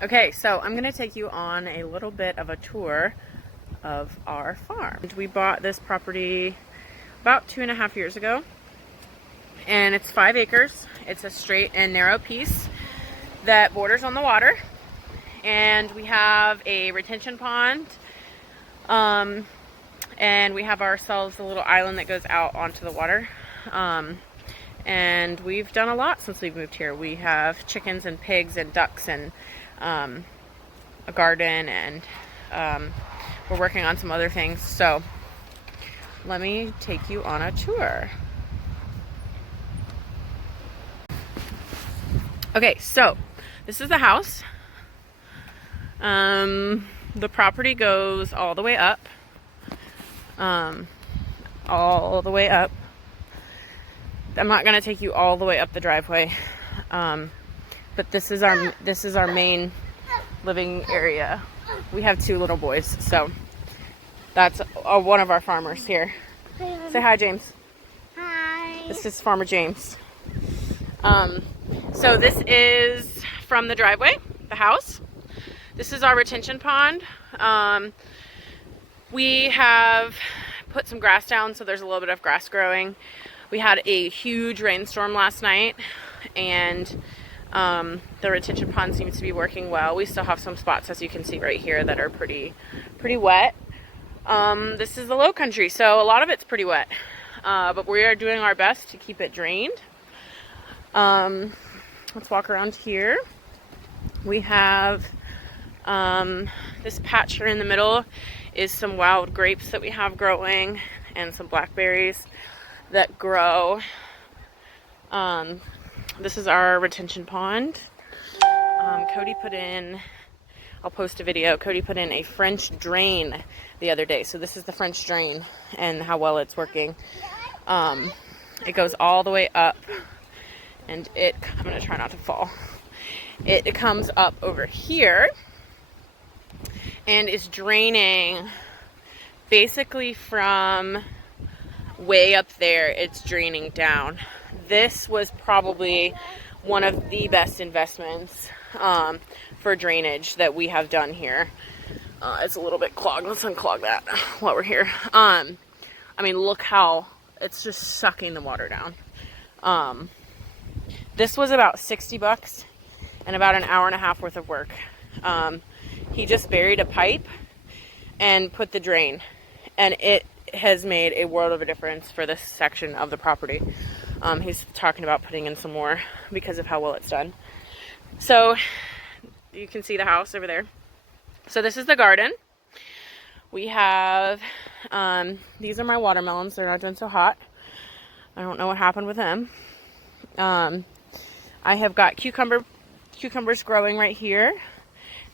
Okay, so I'm gonna take you on a little bit of a tour of our farm. We bought this property about 2.5 years ago, and it's 5 acres. It's a straight and narrow piece that borders on the water, and we have a retention pond, and we have ourselves a little island that goes out onto the water. And we've done a lot since we've moved here. We have chickens and pigs and ducks and a garden, and we're working on some other things. So let me take you on a tour. Okay, so this is the house. The property goes all the way up. All the way up. I'm not gonna take you all the way up the driveway, but this is our main living area. We have 2 little boys, so that's one of our farmers here. Say hi, James. Hi. This is Farmer James. So this is from the driveway, the house. This is our retention pond. We have put some grass down, so there's a little bit of grass growing. We had a huge rainstorm last night, and the retention pond seems to be working well. We still have some spots, as you can see right here, that are pretty wet. This is the low country, so a lot of it's pretty wet, but we are doing our best to keep it drained. Let's walk around here. We have this patch here in the middle is some wild grapes that we have growing, and some blackberries that grow. This is our retention pond. Cody put in, I'll post a video, Cody put in a French drain the other day. So this is the French drain and how well it's working. It goes all the way up, and I'm gonna try not to fall. It comes up over here and is draining basically from way up there. It's draining down. This was probably one of the best investments for drainage that we have done here. It's a little bit clogged. Let's unclog that while we're here. I mean, look how it's just sucking the water down. This was about $60 and about an hour and a half worth of work. He just buried a pipe and put the drain, and it has made a world of a difference for this section of the property. He's talking about putting in some more because of how well it's done. So you can see the house over there. So this is the garden. We have, these are my watermelons. They're not doing so hot. I don't know what happened with them. I have got cucumbers growing right here.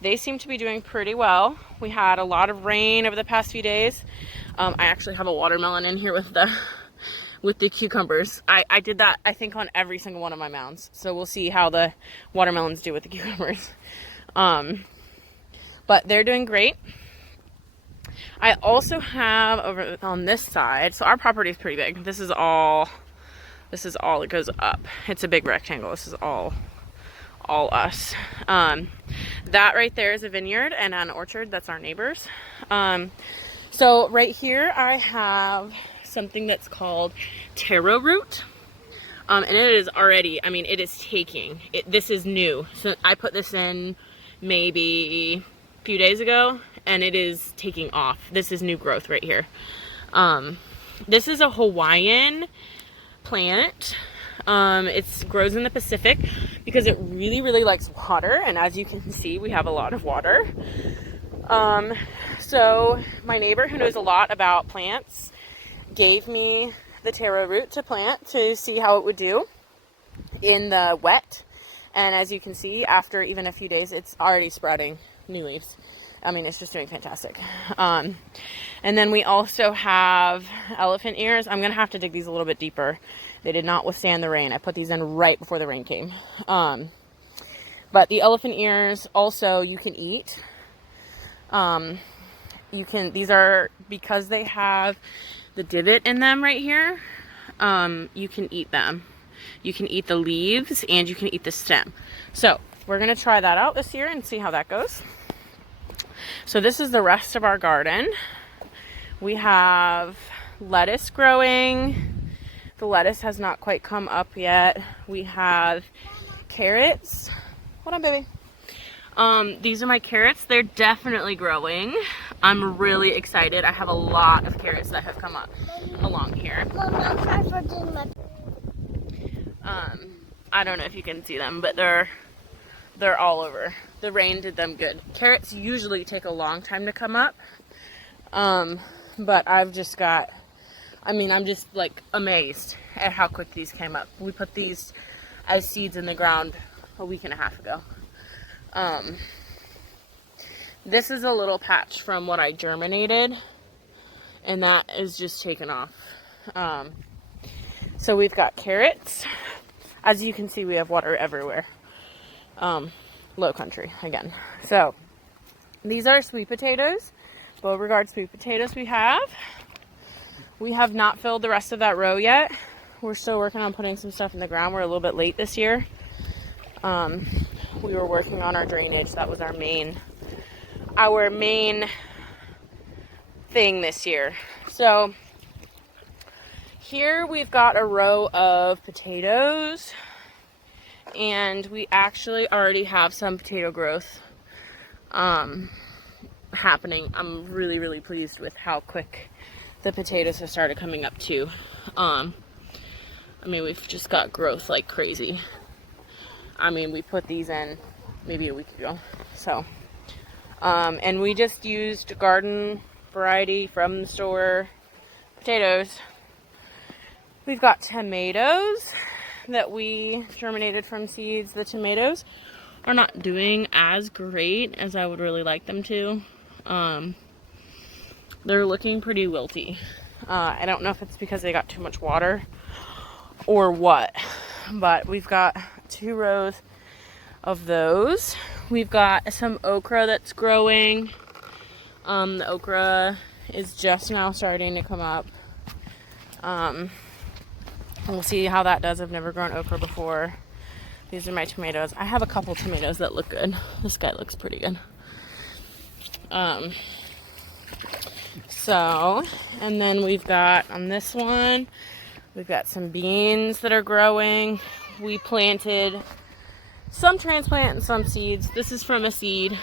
They seem to be doing pretty well. We had a lot of rain over the past few days. I actually have a watermelon in here with the cucumbers. I did that, I think, on every single one of my mounds. So we'll see how the watermelons do with the cucumbers. But they're doing great. I also have over on this side, so our property is pretty big. This is all it goes up. It's a big rectangle. This is all us. That right there is a vineyard and an orchard. That's our neighbors. So right here I have something that's called taro root. And it is already, I mean, it is taking. This is new. So I put this in maybe a few days ago, and it is taking off. This is new growth right here. This is a Hawaiian plant. It grows in the Pacific because it really likes water, and as you can see, we have a lot of water. So my neighbor, who knows a lot about plants, gave me the taro root to plant to see how it would do in the wet, and as you can see, after even a few days, it's already sprouting new leaves. I mean, it's just doing fantastic. And then we also have elephant ears. I'm gonna have to dig these a little bit deeper. They did not withstand the rain. I put these in right before the rain came. But the elephant ears also you can eat. These are, because they have the divot in them right here, you can eat them. You can eat the leaves and you can eat the stem. So we're going to try that out this year and see how that goes. So this is the rest of our garden. We have lettuce growing. The lettuce has not quite come up yet. We have carrots. Hold on, baby. These are my carrots. They're definitely growing. I'm really excited. I have a lot of carrots that have come up along here. I don't know if you can see them, but they're all over. The rain did them good. Carrots usually take a long time to come up. But I'm just like amazed at how quick these came up. We put these as seeds in the ground a week and a half ago. This is a little patch from what I germinated, and that is just taken off. So we've got carrots. As you can see, we have water everywhere. Low country again. So these are sweet potatoes. Beauregard sweet potatoes we have. We have not filled the rest of that row yet. We're still working on putting some stuff in the ground. We're a little bit late this year. We were working on our drainage. That was our main thing this year. So here we've got a row of potatoes, and we actually already have some potato growth happening. I'm really, really pleased with how quick the potatoes have started coming up too. I mean, we've just got growth like crazy. I mean, we put these in maybe a week ago. So, and we just used garden variety from the store potatoes. We've got tomatoes that we germinated from seeds. The tomatoes are not doing as great as I would really like them to. They're looking pretty wilty. I don't know if it's because they got too much water or what, but we've got 2 rows of those. We've got some okra that's growing. The okra is just now starting to come up. We'll see how that does. I've never grown okra before. These are my tomatoes. I have a couple tomatoes that look good. This guy looks pretty good. And then we've got on this one, we've got some beans that are growing. We planted some transplant and some seeds. This is from a seed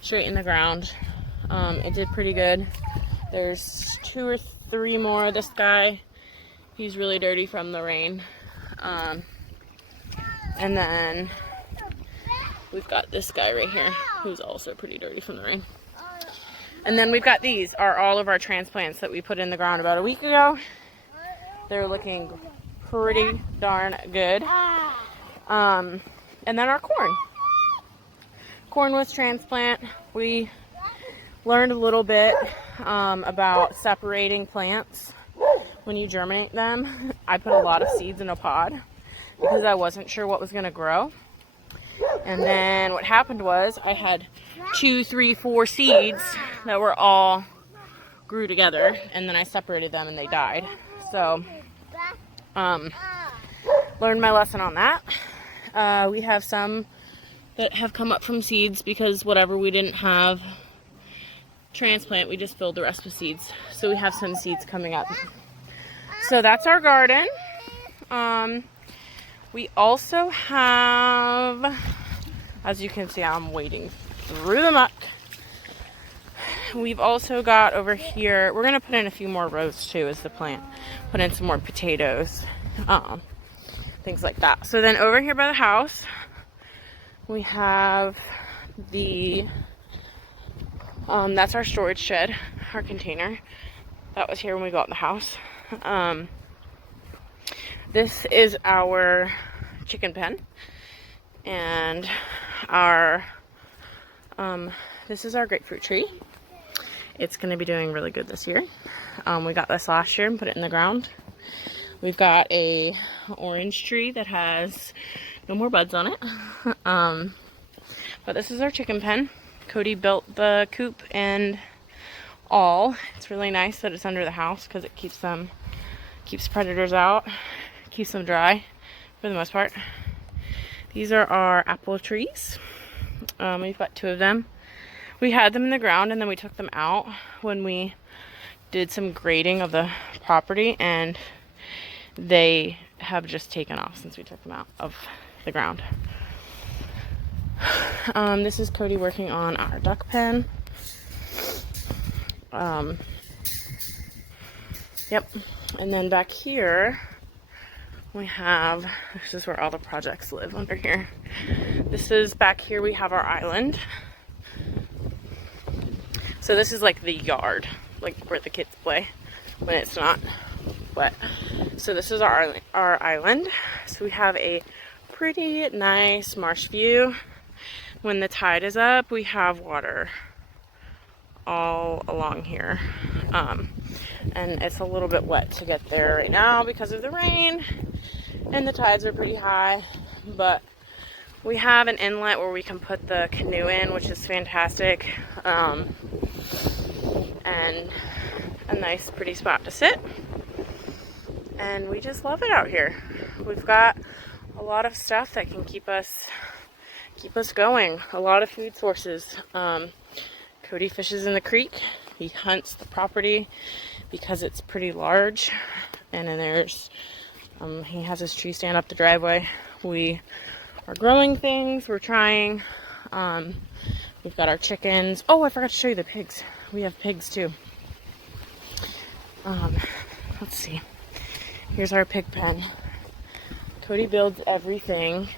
straight in the ground. It did pretty good. There's 2 or 3 more. This guy, he's really dirty from the rain. And then we've got this guy right here who's also pretty dirty from the rain. And then we've got these are all of our transplants that we put in the ground about a week ago. They're looking pretty darn good. And then our corn. Corn was transplant. We learned a little bit about separating plants when you germinate them. I put a lot of seeds in a pod because I wasn't sure what was going to grow. And then what happened was I had 2, 3, 4 seeds that were all grew together, and then I separated them and they died. So learned my lesson on that. We have some that have come up from seeds because whatever we didn't have transplant, we just filled the rest with seeds. So we have some seeds coming up. So that's our garden. We also have, as you can see, I'm wading through the muck. We've also got over here, we're going to put in a few more rows too as the plant. Put in some more potatoes, things like that. So then over here by the house, we have the, that's our storage shed, our container. That was here when we got the house. This is our chicken pen, and our this is our grapefruit tree. It's going to be doing really good this year. We got this last year and put it in the ground. We've got a orange tree that has no more buds on it. But this is our chicken pen. Cody built the coop and all. It's really nice that it's under the house because it keeps predators out, keeps them dry for the most part. These are our apple trees. We've got 2 of them. We had them in the ground and then we took them out when we did some grading of the property, and they have just taken off since we took them out of the ground. This is Cody working on our duck pen. Yep. And then back here we have, this is where all the projects live, under here. This is back here we have our island. So this is like the yard, like where the kids play when it's not wet. So this is our island. So we have a pretty nice marsh view. When the tide is up, we have water all along here. And it's a little bit wet to get there right now because of the rain, and the tides are pretty high, but we have an inlet where we can put the canoe in, which is fantastic, and a nice pretty spot to sit, and we just love it out here. We've got a lot of stuff that can keep us going, a lot of food sources. Cody fishes in the creek. He hunts the property because it's pretty large, and then there's he has his tree stand up the driveway. We are growing things, we're trying. We've got our chickens. Oh, I forgot to show you the pigs. We have pigs too. Let's see, here's our pig pen. Cody builds everything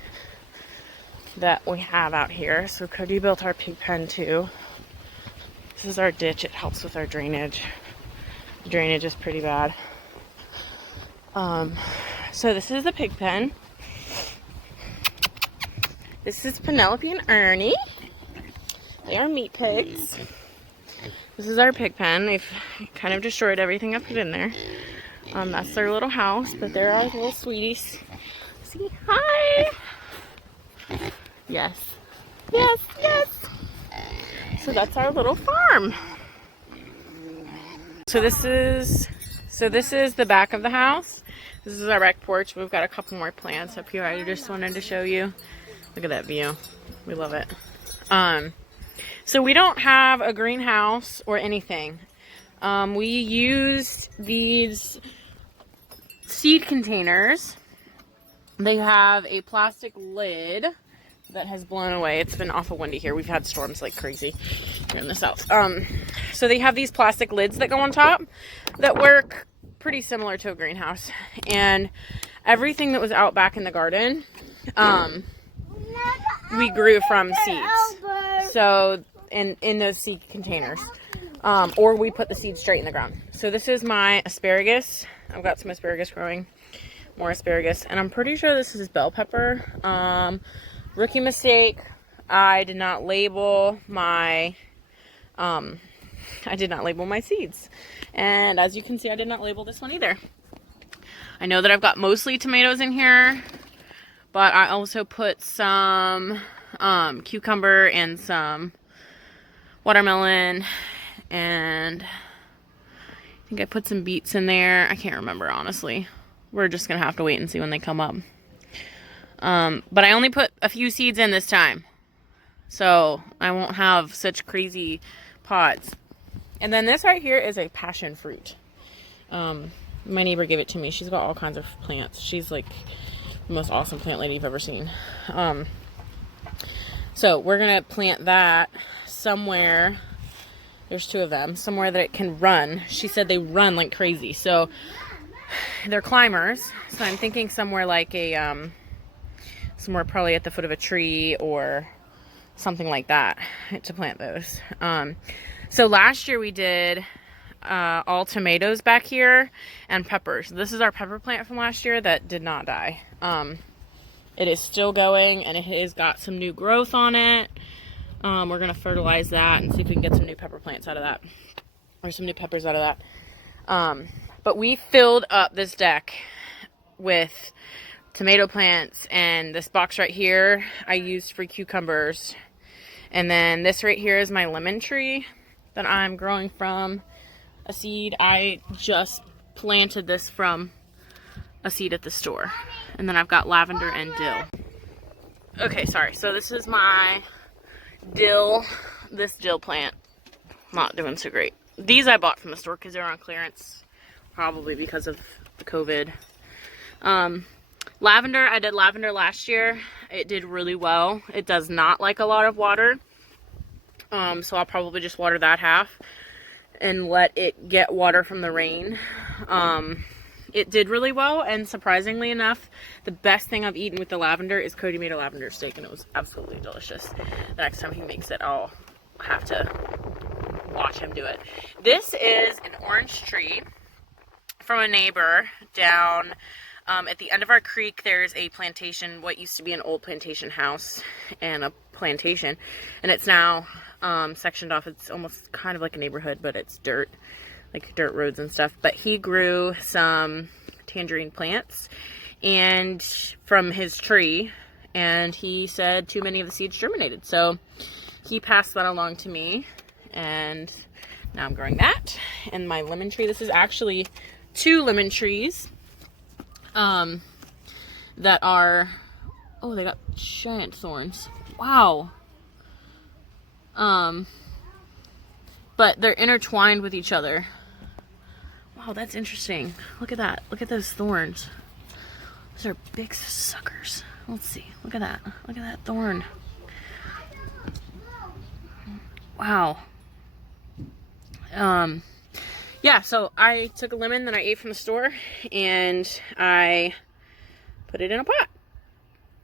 that we have out here, so Cody built our pig pen too. This is our ditch. It helps with our drainage. The drainage is pretty bad. So this is the pig pen. This is Penelope and Ernie. They are meat pigs. This is our pig pen. They've kind of destroyed everything I put in there. That's their little house, but they're our little sweeties. See, hi. Yes. Yes, yes. So that's our little farm. So this is the back of the house. This is our back porch. We've got a couple more plants up here. I just wanted to show you. Look at that view. We love it. So we don't have a greenhouse or anything. We used these seed containers. They have a plastic lid that has blown away. It's been awful windy here. We've had storms like crazy here in the south. So they have these plastic lids that go on top that work pretty similar to a greenhouse. And everything that was out back in the garden, we grew from seeds. So in those seed containers. Or we put the seeds straight in the ground. So this is my asparagus. I've got some asparagus growing. More asparagus. And I'm pretty sure this is bell pepper. Rookie mistake. I did not label my seeds. And as you can see, I did not label this one either. I know that I've got mostly tomatoes in here, but I also put some cucumber and some watermelon, and I think I put some beets in there. I can't remember, honestly. We're just gonna have to wait and see when they come up. But I only put a few seeds in this time, so I won't have such crazy pods. And then this right here is a passion fruit. My neighbor gave it to me. She's got all kinds of plants. She's like the most awesome plant lady you've ever seen. So we're gonna plant that somewhere. There's 2 of them. Somewhere that it can run. She said they run like crazy. So they're climbers. So I'm thinking somewhere like a somewhere probably at the foot of a tree or something like that to plant those. So last year we did all tomatoes back here and peppers. This is our pepper plant from last year that did not die. It is still going, and it has got some new growth on it. We're gonna fertilize that and see if we can get some new pepper plants out of that, or some new peppers out of that. But we filled up this deck with tomato plants, and this box right here I used for cucumbers, and then this right here is my lemon tree that I'm growing from a seed. I just planted this from a seed at the store. And then I've got lavender and dill. Okay, sorry. So this is my dill. This dill plant. Not doing so great. These I bought from the store because they're on clearance. Probably because of the COVID. Lavender, I did lavender last year. It did really well. It does not like a lot of water. So I'll probably just water that half and let it get water from the rain. It did really well, and surprisingly enough, the best thing I've eaten with the lavender is Cody made a lavender steak, and it was absolutely delicious. The next time he makes it, I'll have to watch him do it. This is an orange tree from a neighbor down at the end of our creek. There's a plantation, what used to be an old plantation house and a plantation, and it's now sectioned off. It's almost kind of like a neighborhood, but it's dirt, like dirt roads and stuff. But he grew some tangerine plants and from his tree, and he said too many of the seeds germinated, so he passed that along to me, and now I'm growing that. And my lemon tree, this is actually 2 lemon trees that are, oh, they got giant thorns. Wow. But they're intertwined with each other. Wow, that's interesting. Look at that. Look at those thorns. Those are big suckers. Let's see. Look at that. Look at that thorn. Wow. Yeah, so I took a lemon that I ate from the store and I put it in a pot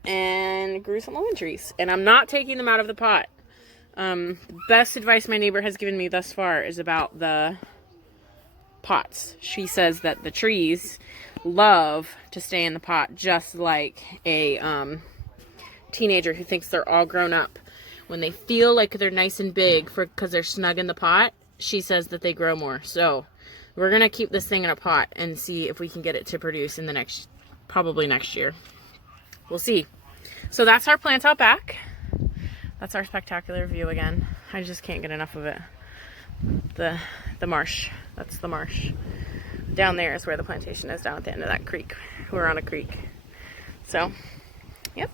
and grew some lemon trees. And I'm not taking them out of the pot. The best advice my neighbor has given me thus far is about the pots. She says that the trees love to stay in the pot, just like a teenager who thinks they're all grown up. When they feel like they're nice and big because they're snug in the pot, she says that they grow more. So we're gonna keep this thing in a pot and see if we can get it to produce in the probably next year. We'll see. So that's our plant out back. That's our spectacular view again. I just can't get enough of it. The marsh. That's the marsh. Down there is where the plantation is, down at the end of that creek. We're on a creek. So, yep.